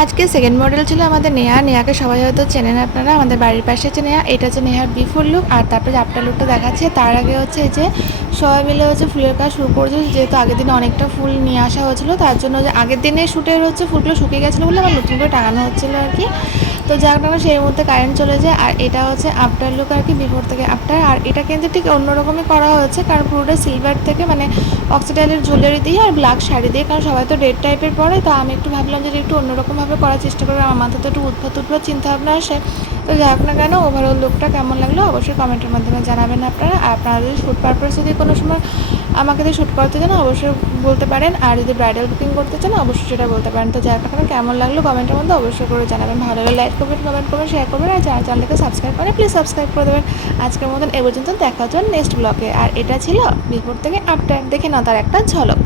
আজকে second model ছিল আমাদের নেহা। নেহাকে সবাই হয়তো চেনেন আপনারা, আমাদের বাড়ির পাশে হচ্ছে নেহা। এটা হচ্ছে নেহার বিফোর লুক, আর তারপরে আফটার লুকটা দেখাচ্ছে। তার আগে হচ্ছে এই যে সবাই মিলে হচ্ছে ফুলের কাজ শুরু করেছে, যেহেতু আগের দিনে অনেকটা ফুল নিয়ে আসা হয়েছিল, তার জন্য যে আগের দিনে শ্যুটের হচ্ছে ফুলগুলো শুকিয়ে গেছিলো বলে আবার নতুন করে টাঙানো হচ্ছিলো আর কি। তো যাক না সেই মুহূর্তে কারেন্ট চলে যায়। আর এটা হচ্ছে আফটার লুক আর কি, বিফোর থেকে আফটার। আর এটা কিন্তু ঠিক অন্যরকমই করা হয়েছে, কারণ পুরোটা সিলভার থেকে মানে অক্সিডাইলের জুয়েলারি দিয়ে আর ব্ল্যাক শাড়ি দিয়ে, কারণ সবাই তো রেড টাইপের পরে। তো আমি একটু ভাবলাম যে একটু অন্যরকমভাবে করার চেষ্টা করবো, আমার মাথাতে একটু উদ্ভট চিন্তাভাবনা আসে। তো যাই হোক না কেন, ওভারঅল লুকটা কেমন লাগলো অবশ্যই কমেন্টের মাধ্যমে জানাবেন আপনারা। আর আপনারা যদি শ্যুট পারপাস যদি কোনো সময় আমাকে যদি শ্যুট করতে চান অবশ্যই বলতে পারেন, আর যদি ব্রাইডাল বুকিং করতে চান অবশ্যই সেটা বলতে পারেন। তো যাই হোক না কেন, কেমন লাগলো কমেন্টের মধ্যে অবশ্যই করে জানাবেন। ভালো লাগলে লাইক করবেন, কমেন্ট করবেন, শেয়ার করবেন, আর যারা চ্যানেলটাকে সাবস্ক্রাইব করেন প্লিজ সাবস্ক্রাইব করে দেবেন। আজকের মতন এ পর্যন্ত, দেখা হচ্ছে নেক্সট ব্লগে। আর এটা ছিল বিফোর থেকে আফটার, দেখে নাও তার একটা ঝলক।